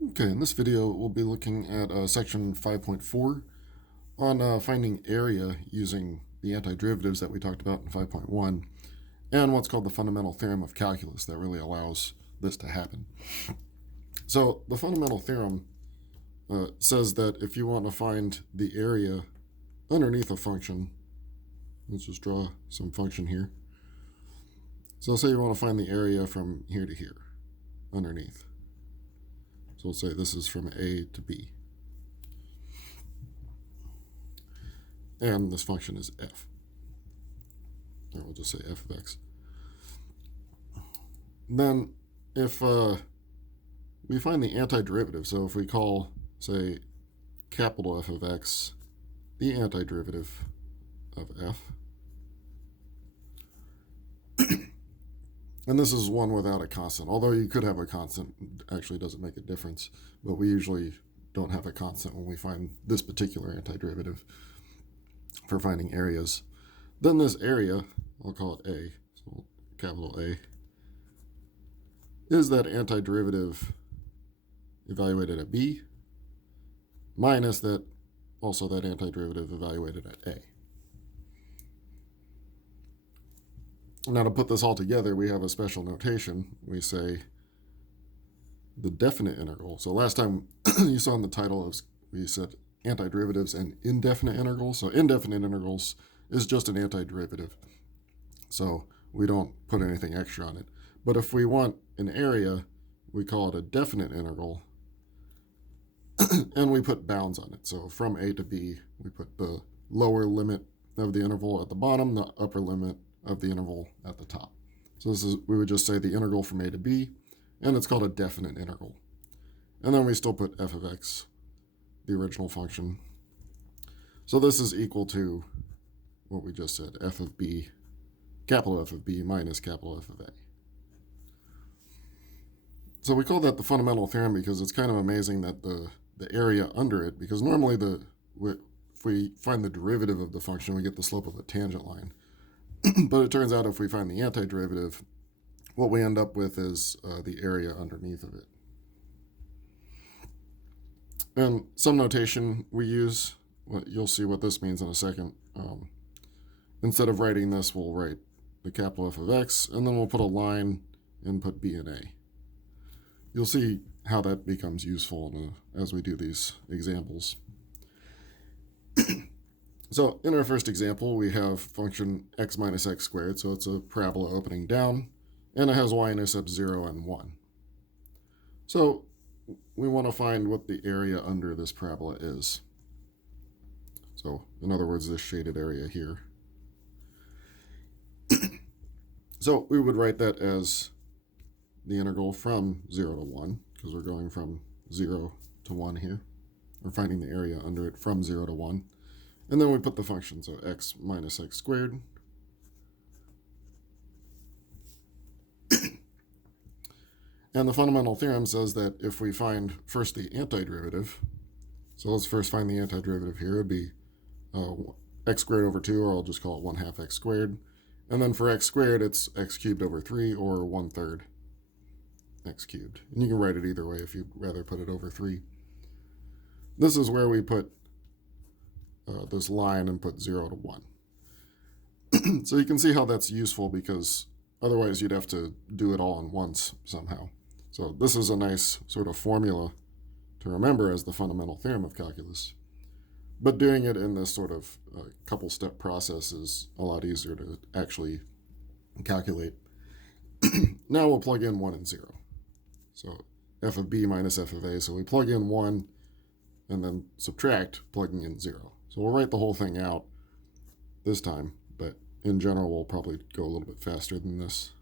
Okay, in this video we'll be looking at section 5.4 on finding area using the antiderivatives that we talked about in 5.1 and what's called the fundamental theorem of calculus that really allows this to happen. So the fundamental theorem says that if you want to find the area underneath a function, let's just draw some function here. So say you want to find the area from here to here underneath. So let's say this is from A to B. And this function is f. Or we'll just say f of x. Then if we find the antiderivative, so if we call, say, capital F of x the antiderivative of f, and this is one without a constant, although you could have a constant, actually doesn't make a difference, but we usually don't have a constant when we find this particular antiderivative for finding areas. Then this area, I'll call it A, so capital A, is that antiderivative evaluated at B minus that also that antiderivative evaluated at A. Now to put this all together, we have a special notation. We say the definite integral. So last time you saw in the title, we said antiderivatives and indefinite integrals. So indefinite integrals is just an antiderivative. So we don't put anything extra on it. But if we want an area, we call it a definite integral, and we put bounds on it. So from A to B, we put the lower limit of the interval at the bottom, the upper limit of the interval at the top. So this is, we would just say the integral from A to B, and it's called a definite integral. And then we still put f of x, the original function. So this is equal to what we just said, f of b, capital F of b minus capital F of a. So we call that the fundamental theorem because it's kind of amazing that the area under it, because normally if we find the derivative of the function, we get the slope of a tangent line. But it turns out if we find the antiderivative, what we end up with is the area underneath of it. And some notation we use, you'll see what this means in a second. Instead of writing this, we'll write the capital F of x, and then we'll put a line and put b and a. You'll see how that becomes useful as we do these examples. So in our first example, we have function x minus x squared, so it's a parabola opening down, and it has y-intercepts 0 and 1. So we want to find what the area under this parabola is. So in other words, this shaded area here. So we would write that as the integral from 0 to 1, because we're going from 0 to 1 here. We're finding the area under it from 0 to 1. And then we put the function, so x minus x squared. And the fundamental theorem says that if we find first the antiderivative, so let's first find the antiderivative here, it would be x squared over 2, or I'll just call it 1/2 x squared. And then for x squared, it's x cubed over 3, or 1/3 x cubed. And you can write it either way if you'd rather put it over 3. This is where we put this line and put 0 to 1. So you can see how that's useful, because otherwise you'd have to do it all in once somehow. So this is a nice sort of formula to remember as the fundamental theorem of calculus. But doing it in this sort of couple-step process is a lot easier to actually calculate. Now we'll plug in 1 and 0. So f of b minus f of a. So we plug in 1 and then subtract, plugging in 0. So we'll write the whole thing out this time, but in general we'll probably go a little bit faster than this.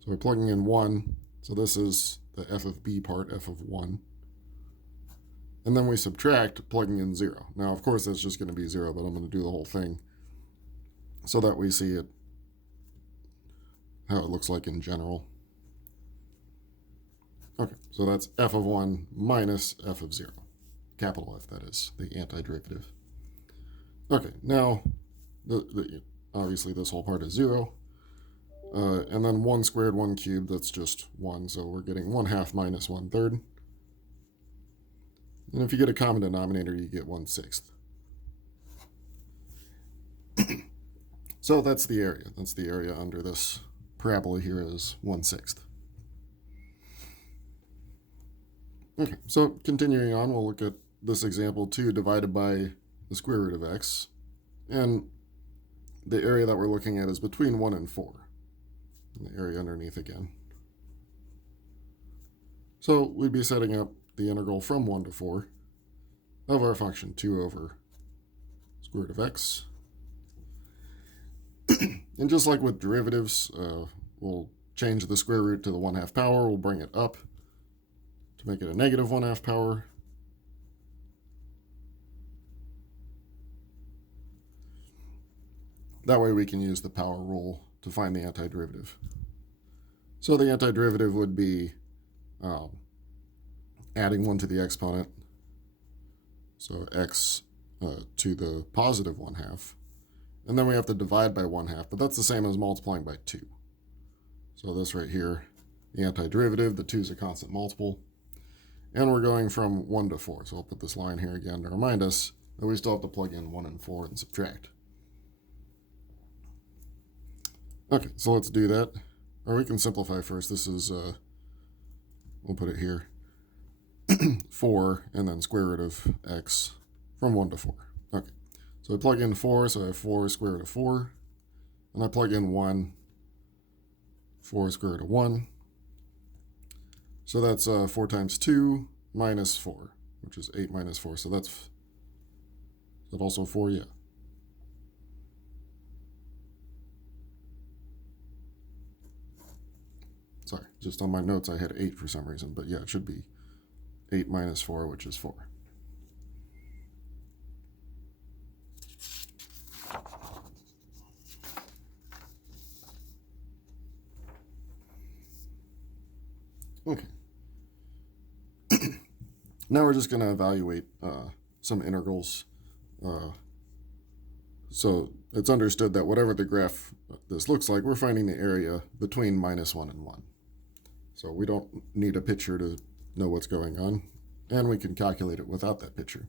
So we're plugging in 1. So this is the f of b part, f of 1. And then we subtract, plugging in 0. Now, of course, that's just going to be 0, but I'm going to do the whole thing so that we see it, how it looks like in general. Okay, so that's f of 1 minus f of 0. Capital F, that is, the antiderivative. Okay, now, obviously this whole part is 0. And then 1 squared, 1 cubed, that's just 1. So we're getting 1/2 minus 1/3. And if you get a common denominator, you get 1/6. So that's the area. That's the area under this parabola here is 1/6. Okay, so continuing on, we'll look at this example 2 divided by the square root of x. And the area that we're looking at is between 1 and 4. And the area underneath again. So we'd be setting up the integral from 1 to 4 of our function 2 over square root of x. And just like with derivatives, we'll change the square root to the 1/2 power. We'll bring it up to make it a negative 1/2 power. That way we can use the power rule to find the antiderivative. So the antiderivative would be adding 1 to the exponent. So x to the positive 1/2. And then we have to divide by 1/2, but that's the same as multiplying by 2. So this right here, the antiderivative, the 2 is a constant multiple. And we're going from 1 to 4. So I'll put this line here again to remind us that we still have to plug in 1 and 4 and subtract. Okay, so let's do that. Or we can simplify first. This is, we'll put it here, 4 and then square root of x from 1 to 4. Okay, so I plug in 4, so I have 4 square root of 4. And I plug in 1, 4 square root of 1. So that's 4 times 2 minus 4, which is 8 minus 4. So that's, is that also 4? Yeah. Sorry, just on my notes I had 8 for some reason, but yeah, it should be 8 minus 4, which is 4. Okay. Now we're just going to evaluate some integrals. So it's understood that whatever the graph this looks like, we're finding the area between -1 and 1. So we don't need a picture to know what's going on, and we can calculate it without that picture.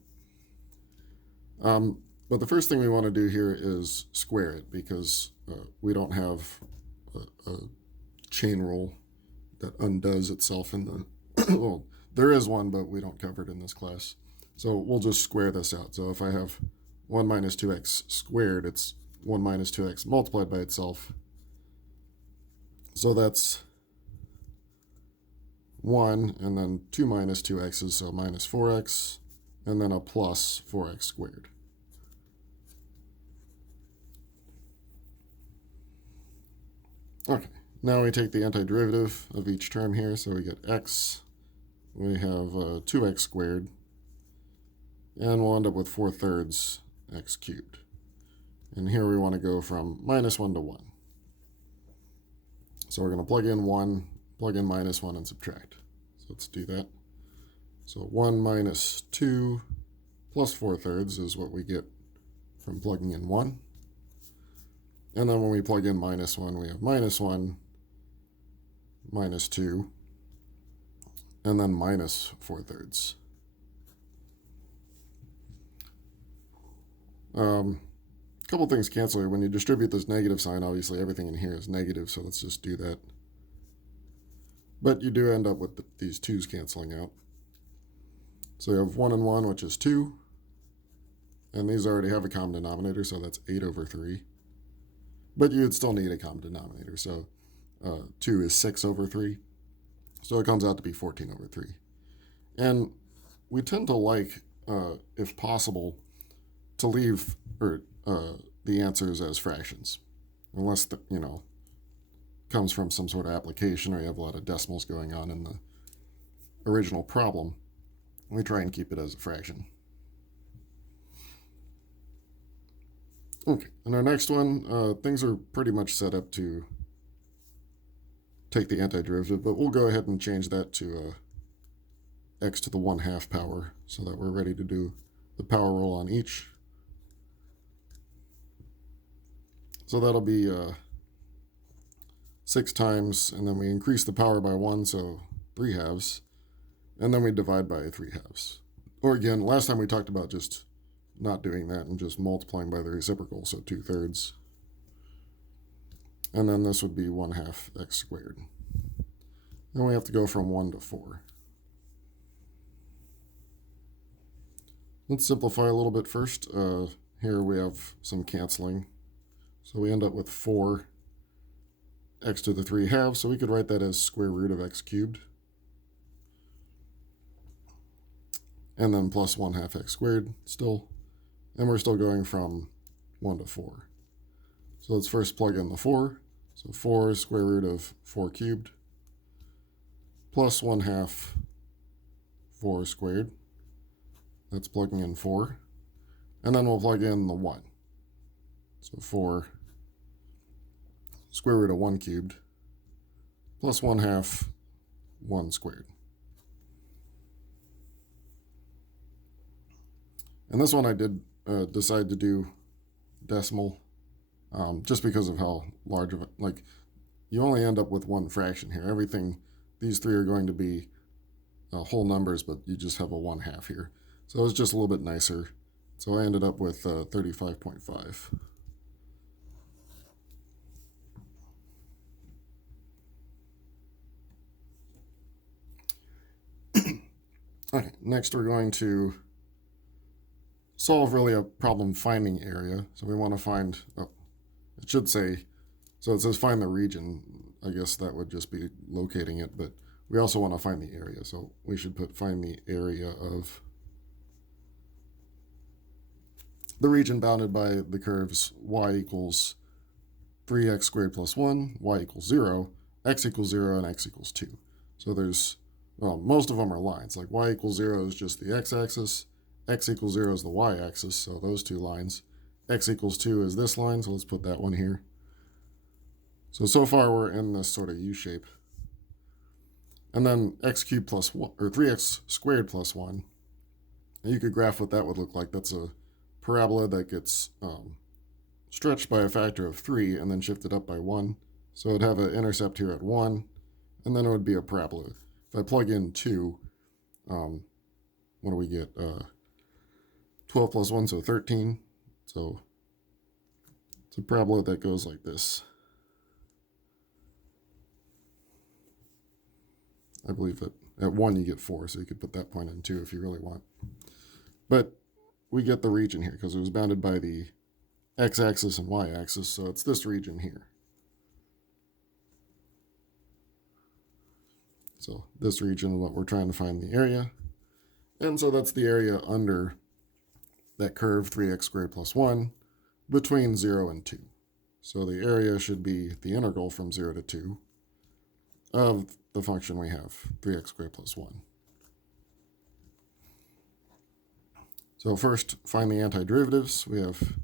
But the first thing we want to do here is square it, because we don't have a chain rule that undoes itself in the, well, there is one, but we don't cover it in this class. So we'll just square this out. So if I have 1 minus 2x squared, it's 1 minus 2x multiplied by itself. So that's 1, and then 2 minus 2x's, so minus 4x, and then a plus 4x squared. Okay, now we take the antiderivative of each term here, so we get x. We have 2x squared, and we'll end up with 4/3 x cubed. And here we want to go from -1 to 1. So we're going to plug in 1, plug in -1, and subtract. So let's do that. So 1 minus 2 plus 4/3 is what we get from plugging in 1. And then when we plug in -1, we have -1, -2, and then minus 4/3. A couple things cancel here. When you distribute this negative sign, obviously everything in here is negative, so let's just do that. But you do end up with these 2's canceling out. So you have 1 and 1, which is 2. And these already have a common denominator, so that's 8 over 3. But you would still need a common denominator, so 2 is 6 over 3. So it comes out to be 14 over 3. And we tend to like, if possible, to leave the answers as fractions, unless comes from some sort of application or you have a lot of decimals going on in the original problem. We try and keep it as a fraction. Okay, and our next one, things are pretty much set up to take the antiderivative, but we'll go ahead and change that to x to the 1/2 power so that we're ready to do the power rule on each. So that'll be 6 times, and then we increase the power by 1, so 3/2, and then we divide by 3/2. Or again, last time we talked about just not doing that and just multiplying by the reciprocal, so 2/3. And then this would be 1/2 x squared. Then we have to go from 1 to 4. Let's simplify a little bit first. Here we have some canceling. So we end up with 4 x to the 3/2. So we could write that as square root of x cubed. And then plus 1/2 x squared still. And we're still going from 1 to 4. So let's first plug in the 4. So 4 is square root of 4 cubed plus 1/2 4 squared. That's plugging in 4. And then we'll plug in the 1. So 4 square root of 1 cubed plus 1/2 1 squared. And this one I did decide to do decimal just because of how large of it, like you only end up with one fraction here. Everything, these three are going to be whole numbers, but you just have a 1/2 here. So it was just a little bit nicer. So I ended up with 35.5. Okay, next we're going to solve really a problem finding area. So we want to find, it should say, so it says find the region. I guess that would just be locating it, but we also want to find the area. So we should put find the area of the region bounded by the curves y equals 3x squared plus 1, y equals 0, x equals 0, and x equals 2. So there's, well, most of them are lines. Like y equals 0 is just the x-axis, x equals 0 is the y-axis, so those two lines. X equals 2 is this line, so let's put that one here. So far we're in this sort of U shape. And then x cubed plus 1, or 3x squared plus 1. And you could graph what that would look like. That's a parabola that gets stretched by a factor of 3 and then shifted up by 1. So it'd have an intercept here at 1, and then it would be a parabola. If I plug in 2, what do we get? 12 plus 1, so 13. So it's a parabola that goes like this. I believe that at 1 you get 4, so you could put that point in 2 if you really want. But we get the region here because it was bounded by the x-axis and y-axis, so it's this region here. So this region is what we're trying to find the area. And so that's the area under that curve 3x squared plus 1 between 0 and 2. So the area should be the integral from 0 to 2 of the function we have, 3x squared plus 1. So first, find the antiderivatives. We have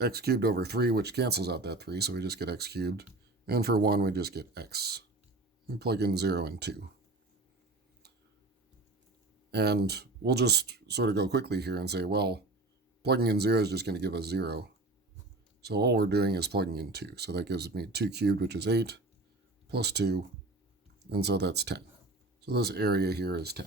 x cubed over 3, which cancels out that 3, so we just get x cubed. And for 1, we just get x. We plug in 0 and 2. And we'll just sort of go quickly here and say, well, plugging in 0 is just going to give us 0. So all we're doing is plugging in 2. So that gives me 2 cubed, which is 8, plus 2, and so that's 10. So this area here is 10.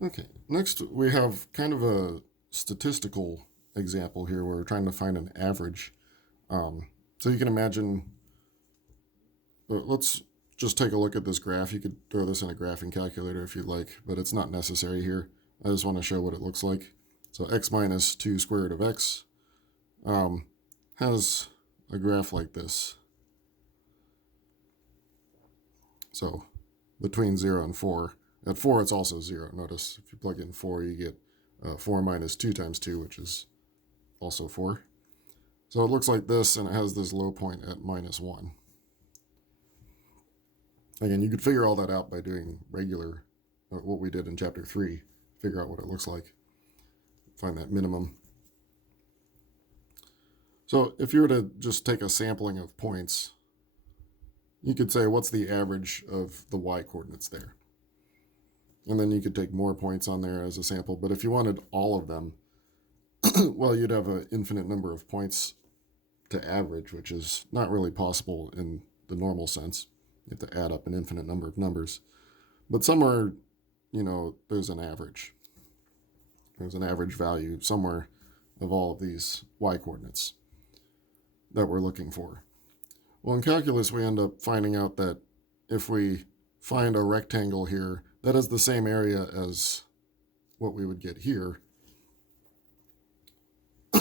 Okay, next we have kind of a statistical example here where we're trying to find an average. So you can imagine, let's just take a look at this graph. You could throw this in a graphing calculator if you'd like, but it's not necessary here. I just want to show what it looks like. So x minus 2 square root of x has a graph like this. So between 0 and 4. At 4, it's also 0. Notice if you plug in 4, you get 4 minus 2 times 2, which is also 4. So it looks like this, and it has this low point at minus 1. Again, you could figure all that out by doing regular, what we did in chapter 3, figure out what it looks like, find that minimum. So if you were to just take a sampling of points, you could say, what's the average of the y coordinates there? And then you could take more points on there as a sample. But if you wanted all of them, well, you'd have an infinite number of points to average, which is not really possible in the normal sense. You have to add up an infinite number of numbers. But somewhere, there's an average. There's an average value somewhere of all of these y-coordinates that we're looking for. Well, in calculus, we end up finding out that if we find a rectangle here that has the same area as what we would get here,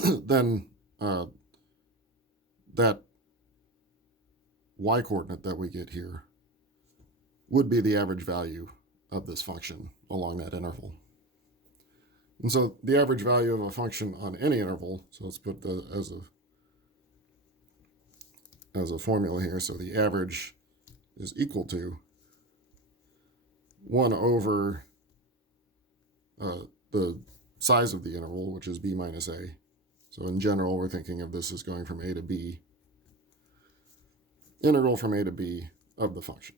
then that y-coordinate that we get here would be the average value of this function along that interval. And so the average value of a function on any interval, so let's put that as a formula here. So the average is equal to 1 over the size of the interval, which is b minus a. So in general, we're thinking of this as going from a to b. Integral from a to b of the function.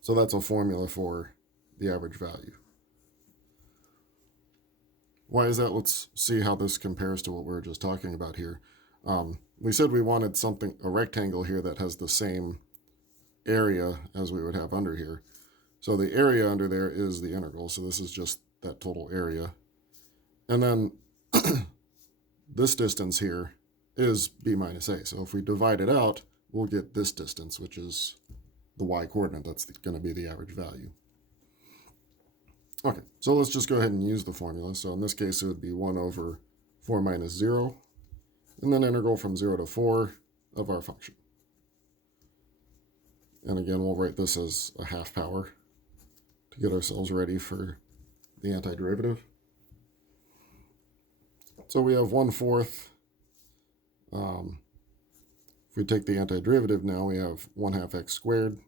So that's a formula for the average value. Why is that? Let's see how this compares to what we were just talking about here. We said we wanted a rectangle here that has the same area as we would have under here. So the area under there is the integral. So this is just that total area. And then this distance here is b minus a. So if we divide it out, we'll get this distance, which is the y-coordinate. That's going to be the average value. Okay, so let's just go ahead and use the formula. So in this case, it would be 1 over 4 minus 0, and then integral from 0 to 4 of our function. And again, we'll write this as a half power to get ourselves ready for the antiderivative. So we have 1/4. If we take the antiderivative now, we have 1/2 x squared.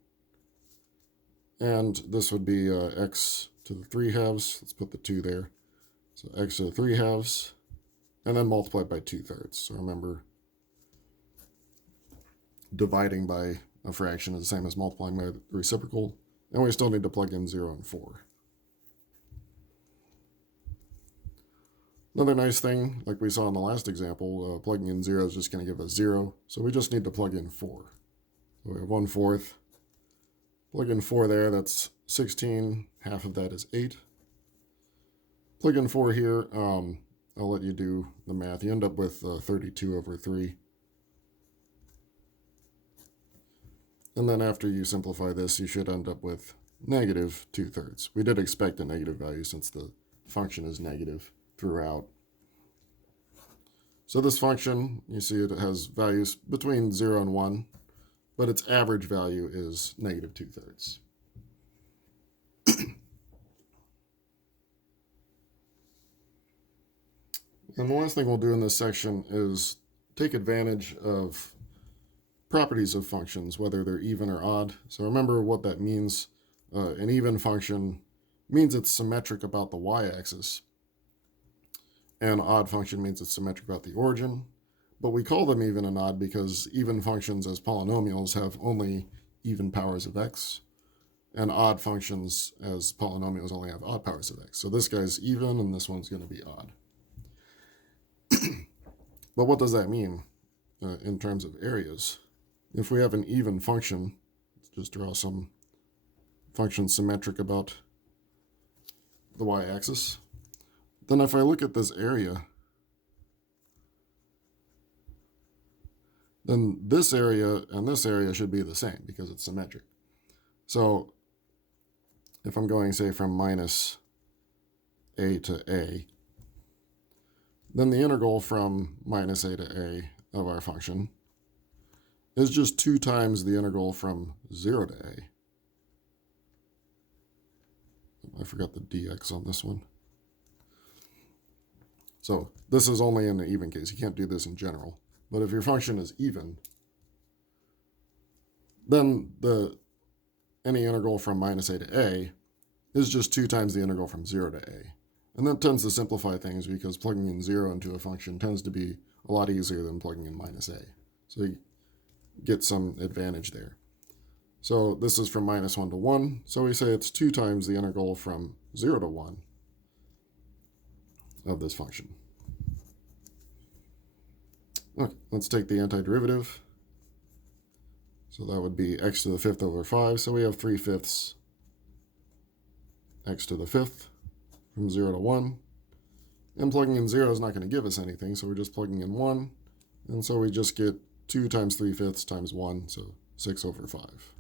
And this would be x to the 3/2. Let's put the 2 there. So x to the 3/2, and then multiplied by 2/3. So remember, dividing by a fraction is the same as multiplying by the reciprocal, and we still need to plug in 0 and 4. Another nice thing, like we saw in the last example, plugging in 0 is just going to give us 0, so we just need to plug in 4. So we have 1/4. Plug in 4 there, that's 16. Half of that is 8. Plug in 4 here. I'll let you do the math. You end up with 32 over 3. And then after you simplify this, you should end up with negative 2/3. We did expect a negative value since the function is negative throughout. So this function, you see it has values between 0 and 1, but its average value is negative 2/3. And the last thing we'll do in this section is take advantage of properties of functions, whether they're even or odd. So remember what that means. An even function means it's symmetric about the y-axis. An odd function means it's symmetric about the origin. But we call them even and odd because even functions as polynomials have only even powers of x, and odd functions as polynomials only have odd powers of x. So this guy's even, and this one's going to be odd. But what does that mean in terms of areas? If we have an even function, let's just draw some function symmetric about the y-axis. Then if I look at this area, then this area and this area should be the same because it's symmetric. So if I'm going, say, from minus a to a, then the integral from minus a to a of our function is just 2 times the integral from 0 to a. I forgot the dx on this one. So this is only in the even case. You can't do this in general. But if your function is even, then any integral from minus a to a is just 2 times the integral from 0 to a. And that tends to simplify things because plugging in 0 into a function tends to be a lot easier than plugging in minus a. So you get some advantage there. So this is from minus 1 to 1. So we say it's 2 times the integral from 0 to 1 of this function. Okay, let's take the antiderivative. So that would be x to the 5th over 5. So we have 3/5 x to the 5th from 0 to 1. And plugging in 0 is not going to give us anything, so we're just plugging in 1. And so we just get 2 times 3/5 times 1, so 6 over 5.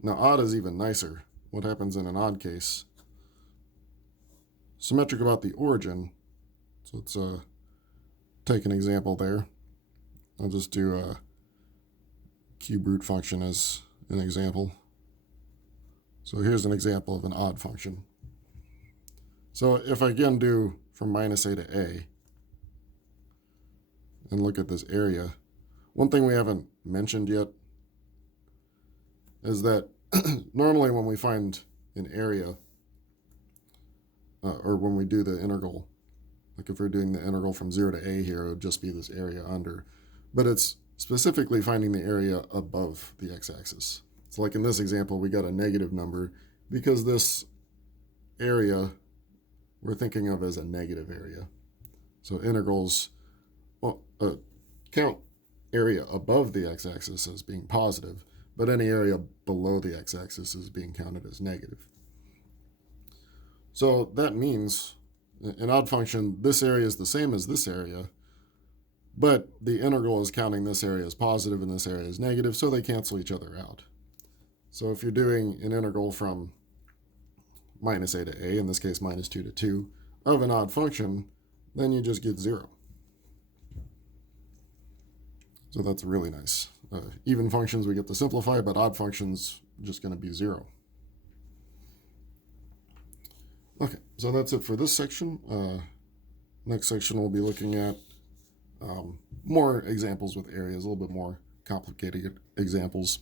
Now odd is even nicer. What happens in an odd case? Symmetric about the origin. So let's take an example there. I'll just do a cube root function as an example. So here's an example of an odd function. So if I again do from minus a to a and look at this area, one thing we haven't mentioned yet is that normally when we find an area, or when we do the integral, like if we're doing the integral from 0 to a here, it would just be this area under. But it's specifically finding the area above the x-axis. So like in this example, we got a negative number because this area we're thinking of as a negative area. So integrals, well, count area above the x-axis as being positive, but any area below the x-axis is being counted as negative. So that means an odd function, this area is the same as this area, but the integral is counting this area as positive and this area as negative, so they cancel each other out. So if you're doing an integral from minus a to a, in this case minus 2 to 2, of an odd function, then you just get 0. So that's really nice. Even functions we get to simplify, but odd functions just going to be 0. Okay, so that's it for this section. Next section we'll be looking at more examples with areas, a little bit more complicated examples.